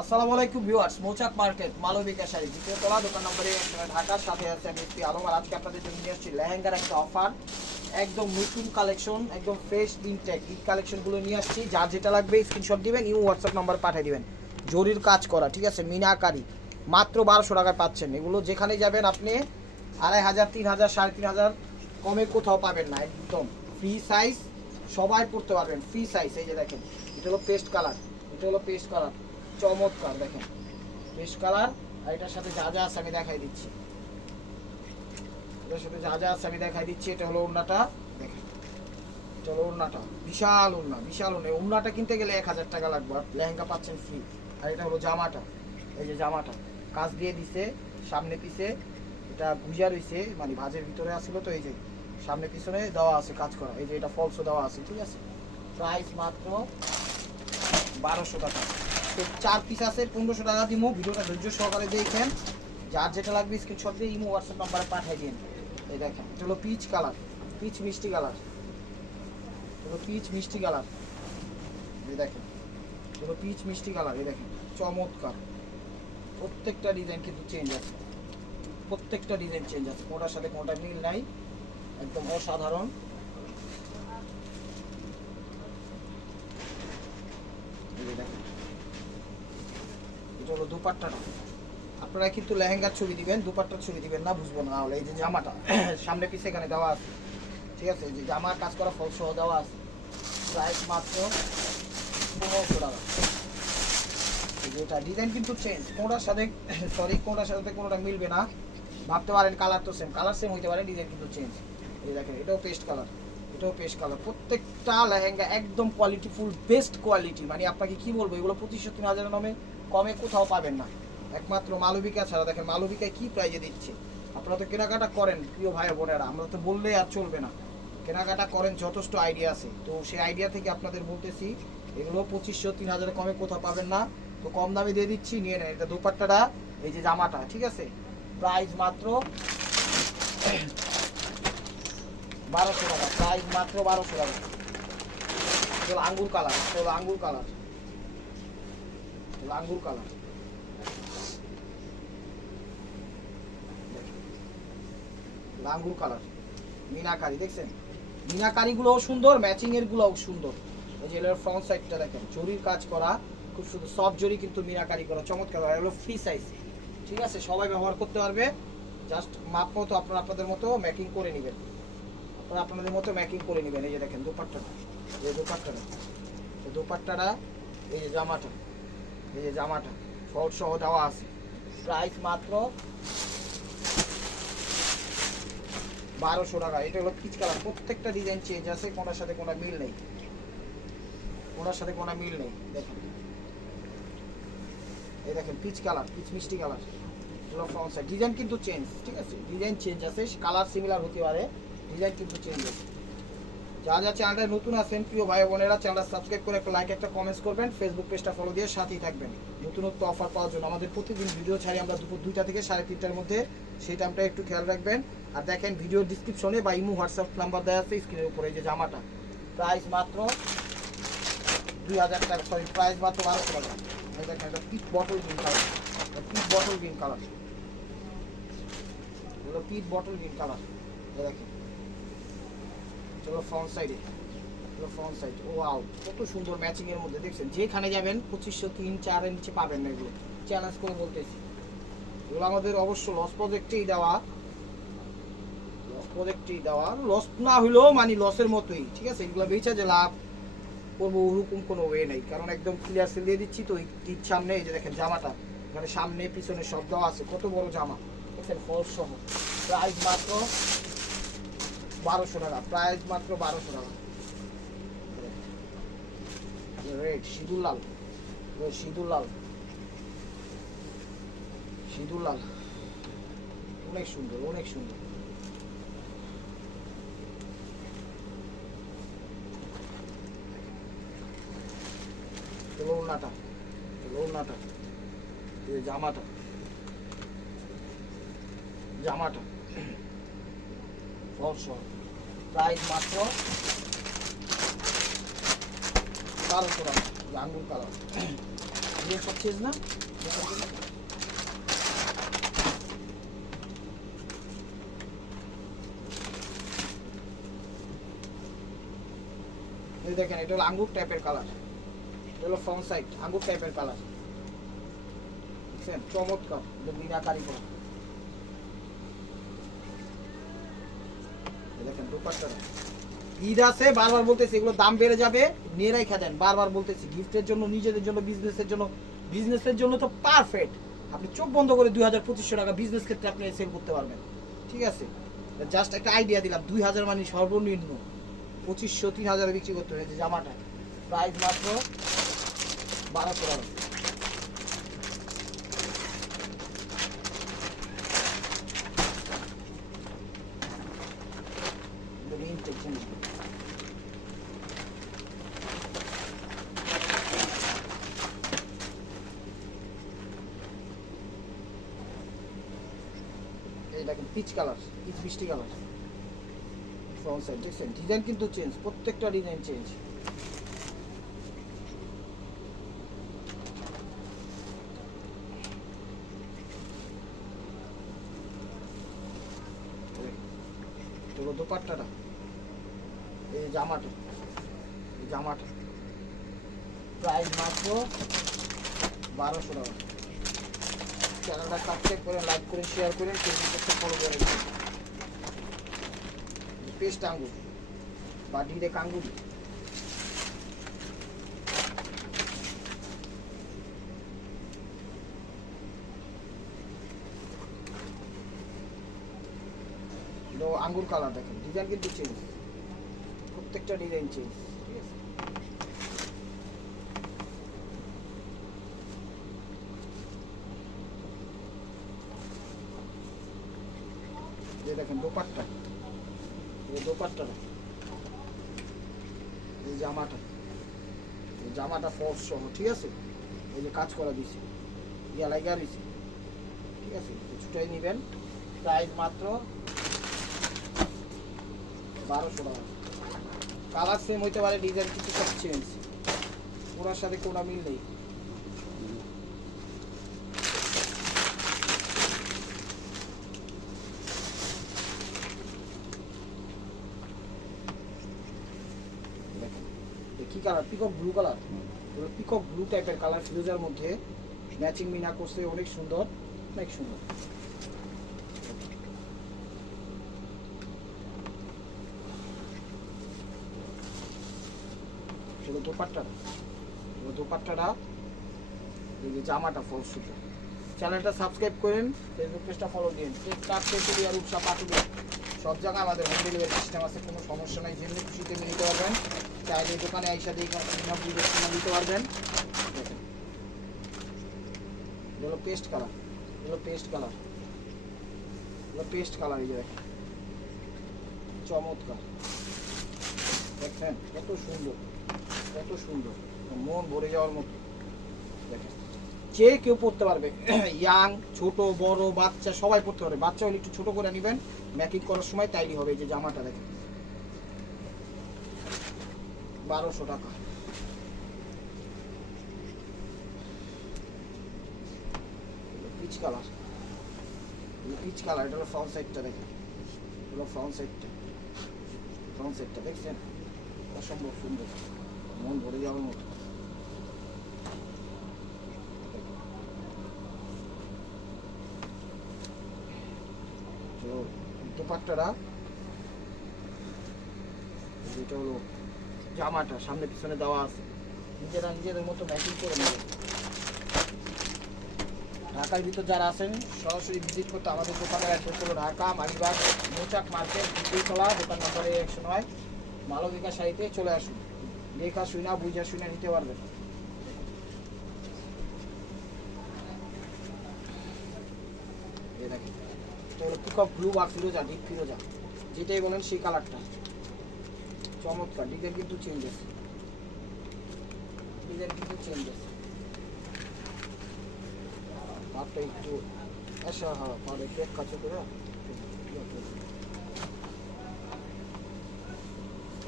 আসসালামু আলাইকুম ভিউয়ার্স, মৌচাক মার্কেট মালবিকা শাড়ি দ্বিতীয় তলা, দোকান নম্বর 1 ঢাকার সাথে আছে আমি একটি আলম। আর আজকে আপনাদের জন্য নিয়ে আসছি লেহেঙ্গার একটা অফার, একদম নতুন কালেকশন, একদম ফ্রেশ ইনটেক ঈদ কালেকশনগুলো নিয়ে আসছি। যার যেটা লাগবে স্ক্রিনশট দিবেন, হোয়াটসঅ্যাপ নাম্বার পাঠিয়ে দিবেন। জরির কাজ করা, ঠিক আছে, মিনাকারি, মাত্র 1200 টাকায় পাচ্ছেন। এগুলো যেখানে যাবেন আপনি 2500, 3000, 3500 কমে কোথাও পাবেন না। একদম ফ্রি সাইজ, সবাই পড়তে পারবেন, ফ্রি সাইজ। এই যে দেখেন, এটা হলো পেস্ট কালার, এটা হলো পেস্ট কালার, চমৎকার দেখেন পেস্ট কালার। আর এটার সাথে যা যা আছে আমি দেখাই দিচ্ছি, এটার সাথে যা যা আছে আমি দেখাই দিচ্ছি। এটা হলো ওড়নাটা, দেখেন এটা হলো ওড়নাটা, বিশাল ওড়না, বিশাল ওড়না। ওড়নাটা কিনতে গেলে 1000 টাকা লাগবে, আর লেহেঙ্গা পাচ্ছেন ফ্রি। আর এটা হলো জামাটা, এই যে জামাটা কাজ দিয়ে দিছে সামনে পিছে, এটা গুজা রয়েছে মানে ভাজের ভিতরে আসলো তো, এই যে সামনে পিছনে দেওয়া আছে কাজ করা, এই যে এটা ফলসও দেওয়া আছে, ঠিক আছে। প্রাইস মাত্র 1200 টাকা। তো 4 পিস আছে, 1500 টাকা দিমু। ভিডিওটা ধৈর্য সহকারে দেখেন, যার যেটা লাগবে স্ক্রিনশট দিয়ে ইমো হোয়াটসঅ্যাপ নাম্বারে পাঠিয়ে দিন। এই দেখেন, এটা হলো পিচ কালার, পিচ মিষ্টি কালার, হলো পিচ মিষ্টি কালার। এই দেখেন, হলো পিচ মিষ্টি কালার। এই দেখেন চমৎকার, প্রত্যেকটা ডিজাইন কিন্তু চেঞ্জ আছে, প্রত্যেকটা ডিজাইন চেঞ্জ আছে, কোনটার সাথে কোনটা মিল নাই, একদম অসাধারণ। এই দেখেন, এটা হলো দুপাট্টাটা। আপনারা কিন্তু লেহেঙ্গার ছবি দিবেন, দুপাট্টার ছবি দিবেন না, বুঝবো না হলে। এই যে জামাটা সামনে পিছে এখানে দেওয়া আছে, ঠিক আছে, এই যে জামার কাজ করা ফল সহ দেওয়া আছে। প্রাইস মাত্র 1500 টাকা। এটা ডিজাইন কিন্তু চেঞ্জ, কোনটার সাথে সরি কোনটার সাথে কোনটা মিলবে না। ভাবতে পারেন কালার তো সেম, কালার সেম হইতে পারে, ডিজাইন কিন্তু চেঞ্জ। এই দেখেন, এটাও পেস্ট কালার, এটাও পেস্ট কালার। প্রত্যেকটা লেহেঙ্গা একদম কোয়ালিটিফুল, বেস্ট কোয়ালিটি। মানে আপনাকে কি বলবো, এগুলো 2500-3000 নামে কমে কোথাও পাবেন না, একমাত্র মালবিকা ছাড়া। দেখেন মালবিকায় কি প্রাইজে দিচ্ছে। আপনারা তো কেনাকাটা করেন প্রিয় ভাই বোনেরা, আমরা তো বললে আর চলবে না, কেনাকাটা করেন, যথেষ্ট আইডিয়া আছে। তো সেই আইডিয়া থেকে আপনাদের বলতেছি, এগুলো 2500-3000 কমে কোথাও পাবেন না। তো কম দামে দিয়ে দিচ্ছি, নিয়ে নেন। এটা দোপাট্টাটা, এই যে জামাটা, ঠিক আছে, প্রাইস মাত্র 1200 টাকা, প্রাইস মাত্র 1200 টাকা। এটা হলো আঙ্গুর কালার, এটা হলো আঙ্গুর কালার, আঙ্গুর কালার। আঙ্গুর কালার মিনাকারি, দেখছেন মিনাকারিগুলোও সুন্দর, ম্যাচিং এর গুলোও সুন্দর। এই যে এর ফ্রন্ট সাইডটা দেখেন, জরির কাজ করা, খুব সুন্দর সফট জরি কিন্তু মিনাকারি করা, চমৎকার। এগুলো ফ্রি সাইজ, ঠিক আছে, সবাই ব্যবহার করতে পারবে। জাস্ট মাপ মতো আপনারা আপনাদের মতো মেকিং করে নেবেন, আপনারা আপনাদের মতো মেকিং করে নেবেন। এই যে দেখেন দোপাট্টাটা, এই যে দোপাট্টাটা, এই দোপাট্টাটা, এই যে জামাটা, এই যে জামাটা ফল্ট সহ দেওয়া আছে। প্রাইস মাত্র 1200 টাকা। এটা হলো পিচ কালার, প্রত্যেকটা ডিজাইন চেঞ্জ আছে, কোনটার সাথে কোনটা মিল নেই, কোনটার সাথে কোনটা মিল নেই। দেখেন, এই দেখেন পিচ কালার, পিচ মিষ্টি কালার। হলো ফ্রন্ট সাইড, ডিজাইন কিন্তু চেঞ্জ, ঠিক আছে, ডিজাইন চেঞ্জ আছে, কালার সিমিলার হতে পারে, ডিজাইন কিন্তু চেঞ্জ আছে। যা যা চ্যানেলটা নতুন আছেন প্রিয় ভাই বোনেরা, চ্যানেলটা সাবস্ক্রাইব করে একটা লাইক, একটা কমেন্টস করবেন, ফেসবুক পেজটা ফলো দিয়ে সাথেই থাকবেন নতুনত্ব অফার পাওয়ার জন্য। আমাদের প্রতিদিন ভিডিও ছাড়ি আমরা দুপুর 2টা থেকে 3:30টার মধ্যে, সেই টাইমটা একটু খেয়াল রাখবেন। আর দেখেন ভিডিওর ডিসক্রিপশনে বা ইমো হোয়াটসঅ্যাপ নাম্বার দেওয়া আছে স্ক্রিনের উপরে। এই যে জামাটা, প্রাইস মাত্র 2000 টাকা, সরি প্রাইস মাত্র 1200 টাকা। এই দেখেন, এটা peach bottle green colour, peach bottle green colour, এগুলো পিচ বটল গ্রিন কালার। এই দেখেন, চলো ফ্রন্ট সাইডে, ফ্রন্ট সাইড, ও ওয়াও কত সুন্দর ম্যাচিং এর মধ্যে, দেখছেন যেখানে যাবেন 2500-3-4 এর নিচে পাবেন না। এগুলো চ্যালেঞ্জ করে বলতেছি, এগুলো আমাদের অবশ্য লস প্রজেক্টেই দেওয়া, লস প্রজেক্টেই দেওয়া, লস না হলেও মানে লসের মতোই, ঠিক আছে। এগুলো বেচা যে লাভ করবো ওরকম কোনো ওয়ে নেই, কারণ একদম ক্লিয়ার সেল দিয়ে দিচ্ছি। তো ঈদ সামনে, এই যে দেখেন জামাটা, মানে সামনে পিছনে সব দেওয়া আছে, কত বড় জামা, দেখেন ফলস সহ। প্রাইস মাত্র 1200 টাকা, প্রাইস মাত্র 1200 টাকা। রেড সিঁদুর লাল, সিঁদুর লাল, সিঁদুর লাল, অনেক সুন্দর, অনেক সুন্দর। ওড়নাটা, ওড়নাটা, এই জামাটা, জামাটা ফলস, প্রাইস মাত্র 1200 টাকা। আঙ্গুর কালার, সব চেঞ্জ না, এই দেখেন এটা হলো আঙ্গুর টাইপের কালার, এটা হলো ফ্রন্ট সাইড আঙ্গুর টাইপের কালার, দেখছেন চমৎকার, এটা মিনাকারি করা। দেখেন দোপাট্টাটা ঈদ আছে, বারবার বলতেছি এগুলো দাম বেড়ে যাবে, নিয়ে রাখা দেন, বারবার বলতেছি গিফটের জন্য, নিজেদের জন্য, বিজনেসের জন্য তো পারফেক্ট। আপনি চোখ বন্ধ করে 2000-2500 টাকা বিজনেস ক্ষেত্রে আপনি সেল করতে পারবেন, ঠিক আছে। জাস্ট একটা আইডিয়া দিলাম, 2000 মানে সর্বনিম্ন 2500-3000 বিক্রি করতে হয়েছে জামাটা, প্রাইস মাত্র 1200 টাকা। এই দেখেন পিচ কালার, পিচ মিষ্টি কালার, ফ্রন্ট সাইড দেখছেন, ডিজাইন কিন্তু চেঞ্জ, প্রত্যেকটা ডিজাইন চেঞ্জ। দোপাট্টাটা, এই জামাটা, এই জামাটা প্রাইস মাত্র 1200 টাকা। চ্যানেলটা সাবস্ক্রাইব করেন, লাইক করেন, শেয়ার করেন, ফেসবুকে ফলো করে রাখবেন। পেস্ট আঙ্গুর বা ডিরেক্ট আঙ্গুর, আঙ্গুর কালার দেখেন, ডিজাইন কিন্তু চেঞ্জ, প্রত্যেকটা ডিজাইন চেঞ্জ, ঠিক আছে। এই দেখেন দোপাট্টা, এই দোপাট্টাটা, এই জামাটা, এই জামাটা ফলস সহ, ঠিক আছে। এই যে কাজ করা দিছি, ইয়া লাইগা দিছি, ঠিক আছে। কিছুটাই নেবেন, প্রাইস মাত্র 1200 টাকা। কালার সেম হইতে পারে, ডিজাইন কিছু সব চেঞ্জ, ওনার সাথে কোনো মিল নেই। কি colour, peacock blue colour, peacock blue টাইপের কালার, ফিরোজার মধ্যে ম্যাচিং মিনা করছে, অনেক সুন্দর, অনেক সুন্দর। দোপাট্টাটা, এই যে জামাটা ফলস সুতো। চ্যানেলটা সাবস্ক্রাইব করেন, ফেসবুক পেজটা ফলো দিন, টেকটাক আর রূপসা পাটুলি সব জায়গায় আমাদের হোম ডেলিভারি সিস্টেম আছে, কোনো সমস্যা নাই, যেমনি খুশি তেমনি নিতে পারবেন। চাইলে দোকানে আইসা দিয়ে নিতে পারবেন। দেখেন এগুলো পেস্ট কালার, এগুলো পেস্ট কালার, এগুলো পেস্ট কালার, এই যে দেখেন চমৎকার, দেখছেন কত সুন্দর, কত সুন্দর, মন ভরে যাওয়ার মতো। দেখেন যে কেউ পড়তে পারবে, ইয়াং ছোট বড় বাচ্চা সবাই পড়তে পারবে। বাচ্চা হলে একটু ছোট করে নেবেন, মেকিং করার সময় তাইলে হবে। এই যে জামাটা দেখেন 1200 টাকা। পিচ কালার, পিচ কালার, এটা হলো ফ্রন্ট সাইডটা দেখেন, হলো ফ্রন্ট সাইডটা, ফ্রন্ট সাইডটা দেখছেন অসম্ভব সুন্দর, মন ভরে যাওয়ার মতো। দোপাট্টাটা, এটা হলো জামাটা, সামনে পিছনে দেওয়া আছে, নিজেরা নিজেদের মতো ম্যাচিং করে নেবে। ঢাকার ভিতর যারা আছেন সরাসরি ভিজিট করতে আমাদের দোকানের অ্যাড্রেস হলো ঢাকা মালিবাগ মৌচাক মার্কেট, দ্বিতীয়তলা, দোকান নম্বর 109, মালবিকা শাড়িতে চলে আসুন। লেখা শুনা বুঝা শুনে নিতে পারবেন। এই দেখেন এটা হলো পিকক ব্লু বা ফিরোজা, ডিপ ফিরোজা যেটাই বলেন সেই কালারটা, চমৎকার। ডিজাইন কিন্তু চেঞ্জ আছে, ডিজাইন কিন্তু চেঞ্জ আছে। পাটটা একটু আসা, হ্যাঁ পাড়ে কেক কাছে করে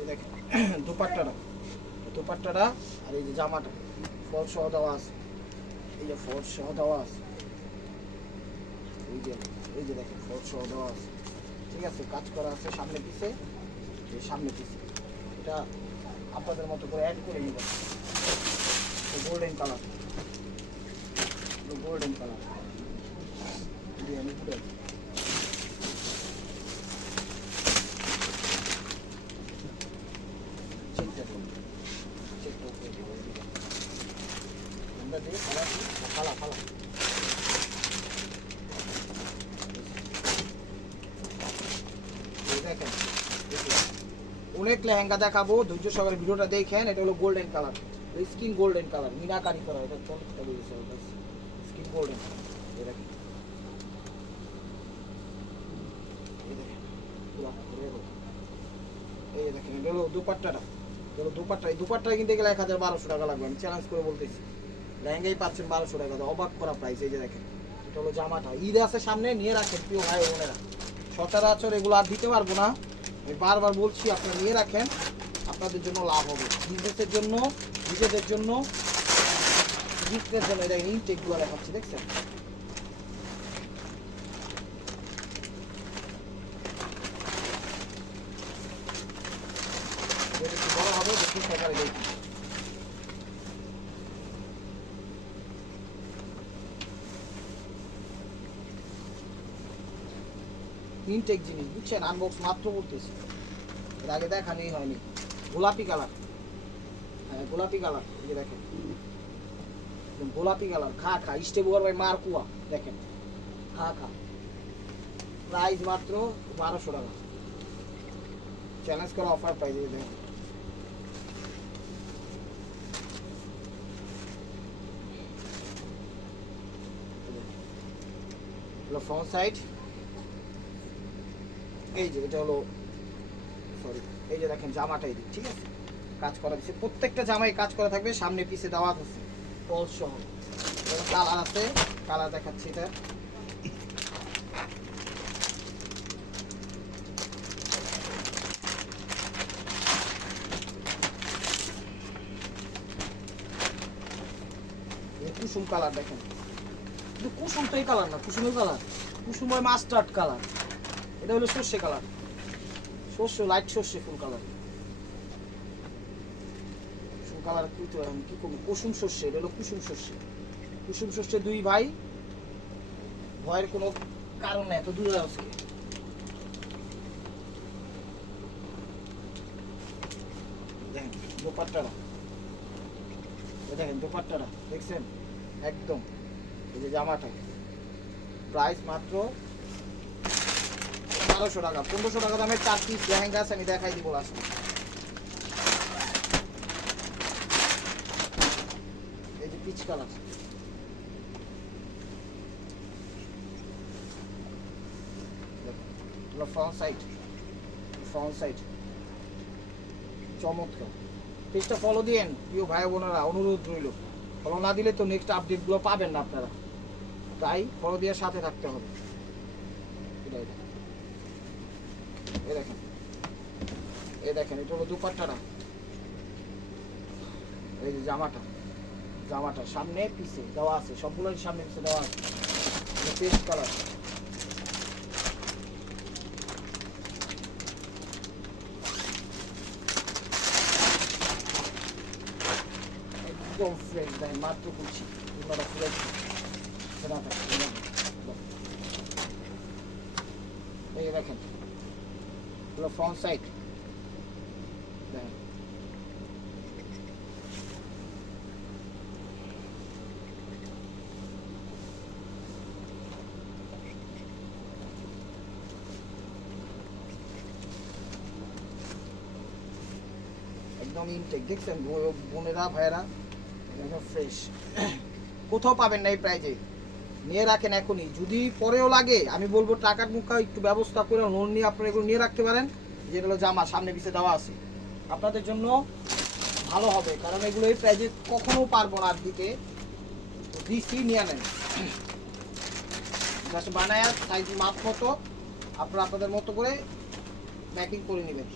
দেখেন দোপাট্টাটা, দোপাট্টাটা আর এই যে জামাটা ফল সহ দেওয়া আছে, এই যে ফলস সহ দেওয়া আছে, এই যে দেখেন ফলস সহ দেওয়া আছে, ঠিক আছে, কাজ করা আছে সামনে পিছে, সামনে পিছে, এটা আপনাদের মতো করে অ্যাড করে নেবেন। গোল্ডেন কালার, গোল্ডেন কালার আমি ঘুরে ফালা ফালা দেখেন, অনেক লেহেঙ্গা দেখাবো, ধৈর্য সহকারে ভিডিওটা দেখেন। এটা হলো golden colour, skin golden colour, meenakari করা, এটা স্কিন গোল্ডেন। এই দেখেন এই দেখেন, এটা হলো দুপাট্টাটা, দুপাট্টা, এই দুপাট্টায় কিনতে গেলে 1000-1200 টাকা লাগবে, আমি চ্যালেঞ্জ করে বলতেছি। লেহেঙ্গাই পাচ্ছেন 1200 টাকা, অবাক করা প্রাইস। এই যে দেখেন, এটা হলো জামাটা, ঈদ আছে সামনে, নিয়ে রাখেন প্রিয় ভাই বোনেরা, সচরাচর এগুলো আর দিতে পারবো না, আমি বারবার বলছি, আপনারা নিয়ে রাখেন, আপনাদের জন্য লাভ হবে, বিজনেসের জন্য, নিজেদের জন্য, গিফটের জন্য। এটা ইনটেকগুলো দেখাচ্ছি, দেখছেন বড় হবে, দেখি সকালে দেখি। ইনটেক জিনিস বুঝছেন, আনবক্স মাত্র করতেছি, এর আগে দেখানোই হয়নি। গোলাপি কালার, হ্যাঁ গোলাপি কালার, এই যে দেখেন গোলাপি কালার, খা খা স্টেবুয়ার ভাই মারকুয়া, দেখেন খা খা, প্রাইস মাত্র 1200 টাকা, চ্যালেঞ্জ করা অফার প্রাইস। এই দেখেন ফ্রন্ট সাইড, এই যে এটা হলো সরি, এই যে দেখেন জামাটা এই দিক, ঠিক আছে, কাজ করা দিচ্ছে, প্রত্যেকটা জামাই কাজ করা থাকবে, সামনে পিছে দেওয়া আছে ফলস সহ। কালার আছে, কালার দেখাচ্ছি, এটা কুসুম কালার, দেখেন কুসুম তো এই কালার না, কুসুমের কালার, কুসুম হয় মাস্টার্ড কালার, এটা হলো সর্ষে কালার, সর্ষে লাইট সর্ষে ফুল কালার, কুসুম কালার কি করবো, কুসুম সর্ষে, এটা হলো কুসুম সর্ষে, কুসুম সর্ষে দুই ভাই, ভয়ের কোনো কারণ নেই, এত দূরে আজকে। দেখেন দোপাট্টাটা, দেখেন দোপাট্টাটা দেখছেন একদম, এই যে জামাটা প্রাইস মাত্র 1200 টাকা, 1500 টাকা দামের 4 পিস লেহেঙ্গা আছে, আমি দেখাই দিব লাস্টে। এই যে peach colour, front side, front side চমৎকার। পেজটা ফলো দিয়েন প্রিয় ভাই বোনেরা, অনুরোধ রইল, ফলো না দিলে তো নেক্সট আপডেটগুলো পাবেন না আপনারা, তাই ফলো দিয়ে সাথে থাকতে হবে। এই দেখেন, এই দেখেন, এটা হলো দুপাট্টাটা, এই যে জামাটা, জামাটা সামনে পিছে দেওয়া আছে, সবগুলোর সামনে পিছে দেওয়া আছে, পেস্ট কালার, একদম ফ্রেশ, দেখেন মাত্র করছি, ফ্রেশ, এই দেখেন হলো ফ্রন্ট সাইড, দেখেন একদম ইনটেক, দেখছেন বোনেরা ভাইয়েরা, একদম ফ্রেশ, কোথাও পাবেন না এই প্রাইজে, নিয়ে রাখেন এখনই, যদি পরেও লাগে আমি বলবো টাকার মুখা একটু ব্যবস্থা করে লোন নিয়ে আপনারা এগুলো নিয়ে রাখতে পারেন, যেটা হলো জামা সামনে পিছিয়ে দেওয়া আছে, আপনাদের জন্য ভালো হবে, কারণ এগুলো এই প্রাইজে কখনো পারবো না আর দিতে, দিচ্ছি নিয়ে নেন, জাস্ট বানায় সাইজ মাপ মতো আপনারা আপনাদের মতো করে ম্যাকিং করে নেবেন।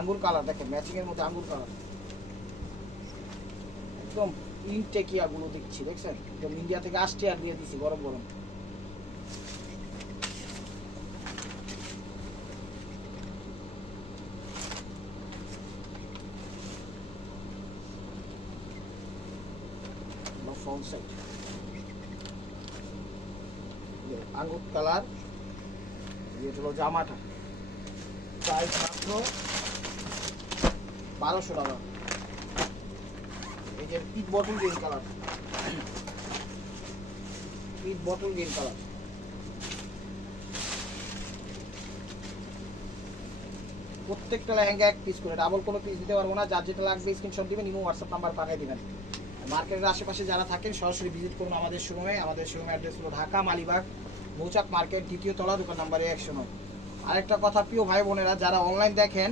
আঙ্গুর কালার দেখেন, ম্যাচিং এর মধ্যে আঙ্গুর কালার, একদম ইনটেকিয়া গুলো দেখছি, দেখছেন একদম ইন্ডিয়া থেকে আসছে আর দিয়ে দিছি গরম গরম। ফ্রন্ট সাইড আঙ্গুর কালার, এটা হলো জামাটা, প্রাইস মাত্র 1200 টাকা। এই যে পিট বটল গ্রিন কালার, পিট বটল গ্রিন কালার, প্রত্যেকটা লেহেঙ্গা এক পিস করে, ডাবল কোনো পিস দিতে পারবো না। যার যেটা লাগবে স্ক্রিনশট দিবেন, ইমো হোয়াটসঅ্যাপ নাম্বার পাঠিয়ে দিবেন। মার্কেটের আশেপাশে যারা থাকেন সরাসরি ভিজিট করুন আমাদের শোরুমে। আমাদের শোরুমের অ্যাড্রেস হলো ঢাকা মালিবাগ মৌচাক মার্কেট, দ্বিতীয় তলা, দোকান নাম্বার 109। আরেকটা কথা প্রিয় ভাই বোনেরা, যারা অনলাইন দেখেন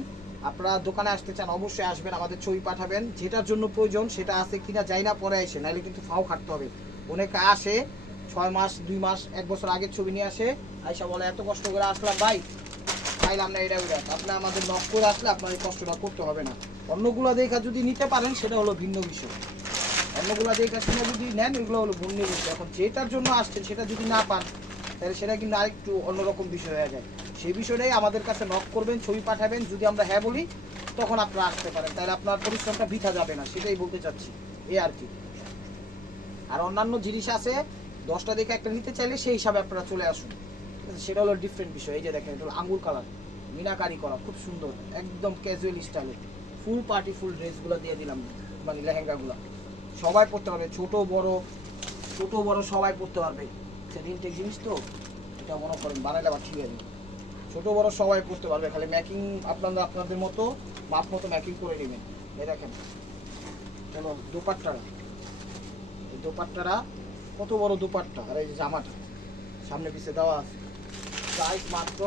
আপনারা দোকানে আসতে চান অবশ্যই আসবেন, আমাদের ছবি পাঠাবেন, যেটার জন্য প্রয়োজন সেটা আছে কিনা যাই না পরে আসে, নাহলে কিন্তু ফাও খাটতে হবে। অনেকে আসে 6 মাস 2 মাস 1 বছর আগের ছবি নিয়ে আসে, আইসা বলে এত কষ্ট করে আসলাম ভাই, পাইলাম না এটা ওইটা। আপনি আমাদের নক করে আসলে আপনার এই কষ্টটা করতে হবে না। অন্যগুলো দেখা যদি নিতে পারেন সেটা হলো ভিন্ন বিষয়, অন্যগুলো দেখা শুনে যদি নেন ওইগুলো হলো ভিন্ন বিষয়। এখন যেটার জন্য আসছেন সেটা যদি না পান তাহলে সেটা কিন্তু আরেকটু অন্যরকম বিষয় হয়ে যায়। সেই বিষয়টাই আমাদের কাছে নক করবেন, ছবি পাঠাবেন, যদি আমরা হ্যাঁ বলি তখন আপনারা আসতে পারেন, তাহলে আপনার পরিশ্রমটা বৃথা যাবে না, সেটাই বলতে চাচ্ছি এই আর কি। আর অন্যান্য জিনিস আছে 10টা দেখে একটা নিতে চাইলে সেই হিসাবে আপনারা চলে আসুন, সেটা হলো ডিফারেন্ট বিষয়। এই যে দেখেন এটা হলো আঙ্গুর কালার, মিনাকারি করা, খুব সুন্দর, একদম ক্যাজুয়াল স্টাইলে ফুল পার্টি ফুল ড্রেসগুলো দিয়ে দিলাম, মানে লেহেঙ্গাগুলো সবাই পরতে পারবে, ছোট বড় সবাই পরতে পারবে। সেদিন টেক জিনিস তো এটা মনে করেন বানাইলে আবার ঠিক আছে, ছোট বড় সবাই পরতে পারবে, খালি ম্যাকিং আপনারা আপনাদের মতো মাপ মতো ম্যাকিং করে নেবেন। এই দেখেন চলো দোপাট্টারা, এই দোপাট্টারা কত বড় দোপাট্টা, আর এই যে জামাটা সামনে পিছে দেওয়া আছে, প্রাইস মাত্র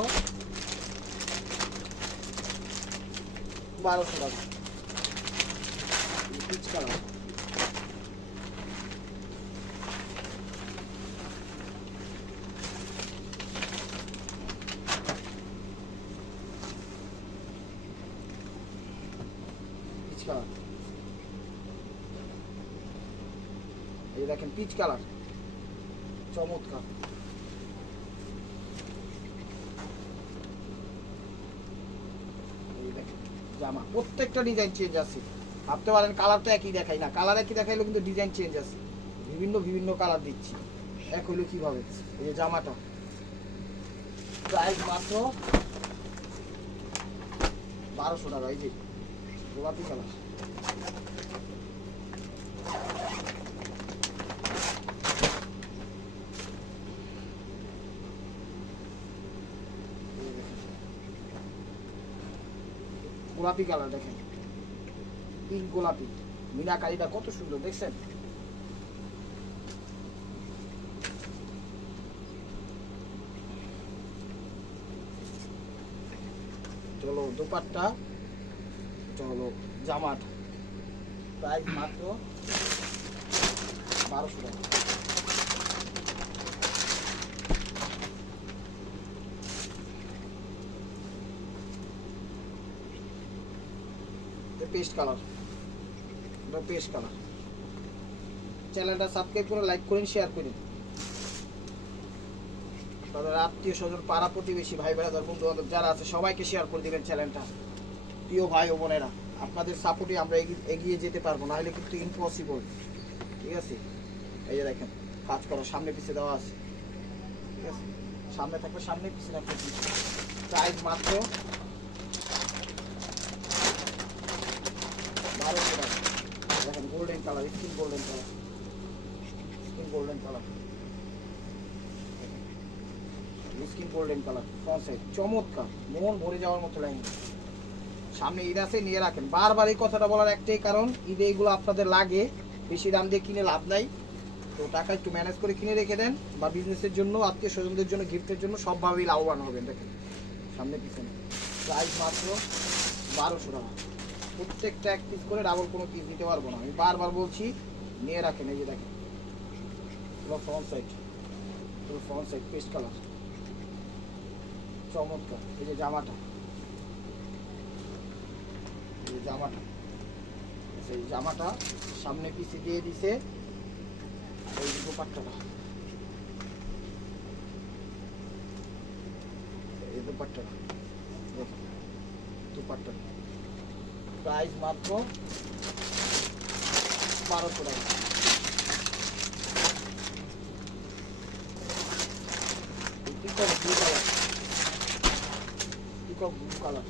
1200 টাকা। পিচ কালার, পিচ কালার, এই দেখেন পিচ কালার, চমৎকার। জামা প্রত্যেকটা ডিজাইন চেঞ্জ আছে, ভাবতে পারেন কালার তো একই দেখাই না, কালার একই দেখাইলেও কিন্তু ডিজাইন চেঞ্জ আছে, বিভিন্ন কালার দিচ্ছি, এক হইলো কিভাবে। এই যে জামাটা প্রাইস মাত্র 1200 টাকা। এই যে গোলাপি কালার, গোলাপি কালার দেখেন, পিঙ্ক গোলাপি, মিনাকারিটা কত সুন্দর দেখছেন। চলো দোপাট্টা, এটা হলো জামাটা, প্রাইস মাত্র 1200 টাকা। পেস্ট কালার, এটা পেস্ট কালার। চ্যানেলটা সাবস্ক্রাইব করে লাইক করেন, শেয়ার করেন, তাদের আত্মীয় স্বজন পাড়া প্রতিবেশী ভাই বেড়াদার বন্ধু বান্ধব যারা আছে সবাইকে শেয়ার করে দিবেন চ্যানেলটা। প্রিয় ভাই ও বোনেরা, আপনাদের সাপোর্টে আমরা এগিয়ে যেতে পারবো, না হলে কিন্তু ইম্পসিবল, ঠিক আছে। এই যে দেখেন কাজ করা, সামনে পিছিয়ে দেওয়া আছে, ঠিক আছে, সামনে থাকবে সামনে, পিছিয়ে থাকবে পিছিয়ে। প্রাইস মাত্র 1200 টাকা। দেখেন golden colour, skin golden colour, skin golden colour, skin golden colour, front side চমৎকার, মন ভরে যাওয়ার মতো লেহেঙ্গা। সামনে ঈদ আছে, নিয়ে রাখেন। বারবার এই কথাটা বলার একটাই কারণ, ঈদে এইগুলো আপনাদের লাগে, বেশি দাম দিয়ে কিনে লাভ নাই, তো টাকা একটু ম্যানেজ করে কিনে রেখে দেন, বা বিজনেসের জন্য, আত্মীয় স্বজনদের জন্য, গিফটের জন্য, সবভাবেই লাভবান হবেন। দেখেন সামনে পিছনে, প্রাইস মাত্র 1200 টাকা। প্রত্যেকটা এক পিস করে, ডাবল কোনো পিস দিতে পারবো না, আমি বারবার বলছি, নিয়ে রাখেন। এই যে দেখেন front side, front side paste colour চমৎকার। এই যে জামাটা এই জামাটা, এই জামাটা সামনে পিছে দিয়ে দিছে। এই দোপাট্টাটা, এই দোপাট্টাটা দেখুন, দোপাট্টা প্রাইস মাত্র 1200 টাকা। Peacock blue colour, peacock blue colour.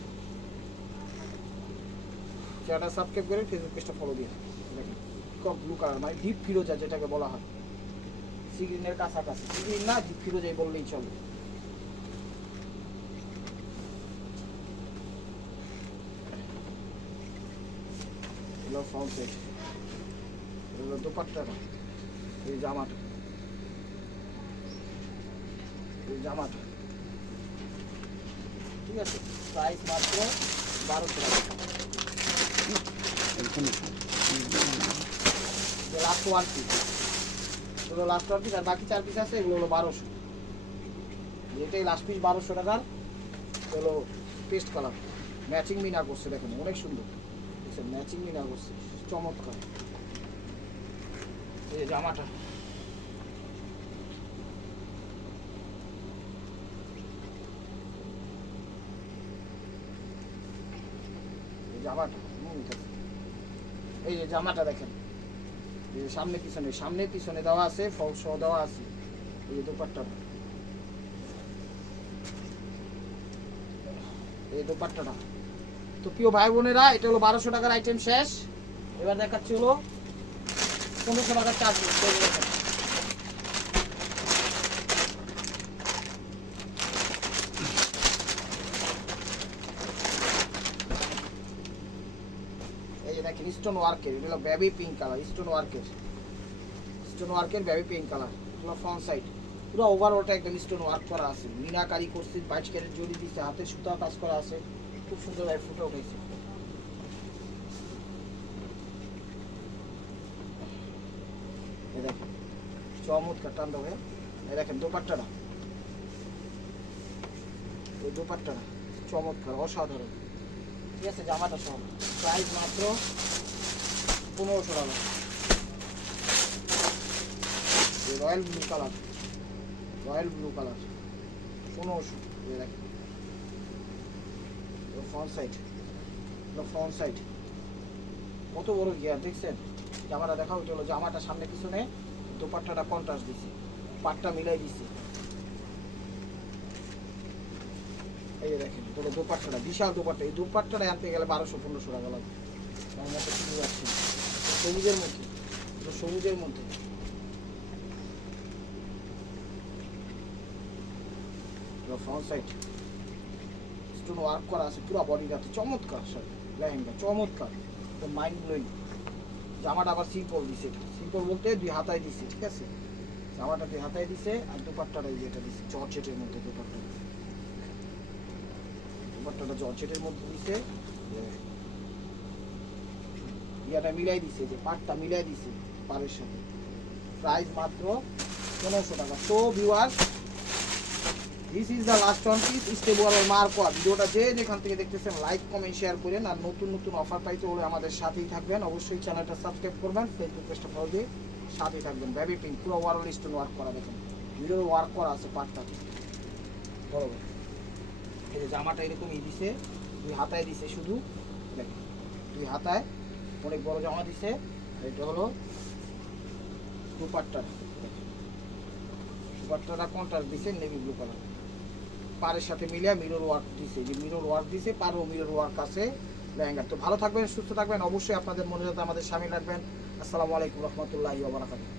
চ্যানেলটা সাবস্ক্রাইব করে ফেসবুক পেজটা ফলো দিয়ে দেখেন। পিকক ব্লু কালার মানে ডিপ ফিরোজা যেটাকে বলা হয়, সিগ্রিনের কাছাকাছি, সিগ্রিন না ডিপ ফিরোজাই বললেই চলে। এগুলো ফ্রন্ট সাইড, এগুলো দোপাট্টাটা, এই জামাটা, এই জামাটা, ঠিক আছে। প্রাইস মাত্র 1200 টাকা। লাস্ট ওয়ান পিস, এগুলো লাস্ট ওয়ান পিস, আর বাকি 4 পিস আছে, এগুলো হলো 1200। এটাই লাস্ট পিস 1200 টাকার। হলো পেস্ট কালার, ম্যাচিং মিনা করছে দেখুন, অনেক সুন্দর দেখছেন, ম্যাচিং মিনা করছে, চমৎকার। এই জামাটা, এই জামাটা, এই যে জামাটা দেখেন, এই সামনে পিছনে, সামনে পিছনে দেওয়া আছে, ফল সহ দেওয়া আছে। এই যে দোপাট্টাটা, এই দোপাট্টাটা। তো প্রিয় ভাই বোনেরা, এটা হলো 1200 টাকার আইটেম শেষ। এবার দেখাচ্ছি হলো 1500 টাকার চার্জ। এই যে দেখেন স্টোন ওয়ার্কের, এটা হলো বেবি পিঙ্ক কালার, স্টোন ওয়ার্কের, স্টোন ওয়ার্কের বেবি পিঙ্ক কালার। এগুলো ফ্রন্ট সাইড পুরো ওভারঅলটা একদম স্টোন ওয়ার্ক করা আছে, মিনাকারি করছে, 22 ক্যারেট জড়ি দিচ্ছে, হাতের সুতা কাজ করা আছে, খুব সুন্দর ভাবে ফুটে উঠেছে। এই দেখেন চমৎকার টান দেবে। এই দেখেন দোপাট্টাটা, এই দোপাট্টাটা চমৎকার, অসাধারণ, ঠিক আছে। জামাটা সব প্রাইস মাত্র 1500 টাকা। Royal blue colour, royal blue colour 1500। দেখেন ফ্রন্ট সাইড, ফ্রন্ট সাইড কত বড় গিয়ার দেখছেন। জামাটা দেখাও, এটা হলো জামাটা সামনে পিছনে, দোপাট্টাটা কন্ট্রাস্ট দিচ্ছে, পাটটা মিলাই দিচ্ছে। এই যে দেখেন, এটা হলো দোপাট্টাটা, বিশাল দোপাট্টা। এই দোপাট্টাটা আনতে গেলে 1200-1500 টাকা লাগবে। আমার মতো শুরু যাচ্ছে সবুজের মধ্যে, সবুজের মধ্যে। ফ্রন্ট সাইড স্টোন ওয়ার্ক করা আছে পুরো বডিটাতে, চমৎকার সব লেহেঙ্গা, চমৎকার, মাইন্ড ব্লোয়িং। জামাটা আবার সিম্পল দিছে, সিম্পল বলতে 2 হাতায় দিছে, ঠিক আছে। জামাটা 2 হাতায় দিছে, আর দোপাট্টাটা যেটা দিছে জর্জেটের মধ্যে, দোপাট্টাটা জর্জেটের মধ্যে দিছে, ইয়াটা মিলাই দিছে, যে পাটটা মিলাই দিছে পাড়ের সাথে। প্রাইস মাত্র 1500 টাকা। তো viewers, this is the last one piece stable মার্কোয়া। ভিডিওটা যে যেখান থেকে দেখতেছেন লাইক কমেন্ট শেয়ার করেন, আর নতুন নতুন অফার পাইতে হলে আমাদের সাথেই থাকবেন। অবশ্যই চ্যানেলটা সাবস্ক্রাইব করবেন, ফেসবুক পেজটা ফলো দিয়ে সাথেই থাকবেন। বেবি পিঙ্ক পুরো ওভারঅল স্টোন ওয়ার্ক করা, দেখেন ভিডিও ওয়ার্ক করা আছে পাটটাতে বরাবর। এই যে জামাটা এরকমই দিছে, 2 হাতায় দিছে শুধু, দেখেন 2 হাতায় অনেক বড় জামা দিছে। এটা হলো দুপাট্টাটা, দুপাট্টাটা কন্ট্রাস্ট দিছে নেভি ব্লু কালার, পাড়ের সাথে মিলিয়ে মিরর ওয়ার্ক দিছে, যে মিরর ওয়ার্ক দিছে, পাড়ও মিরর ওয়ার্ক আছে লেহেঙ্গা। তো ভালো থাকবেন, সুস্থ থাকবেন, অবশ্যই আপনাদের মনে যাতে আমাদের সামিল রাখবেন। আসসালামু আলাইকুম রহমতুল্লাহি ওয়া বারাকাতুহু।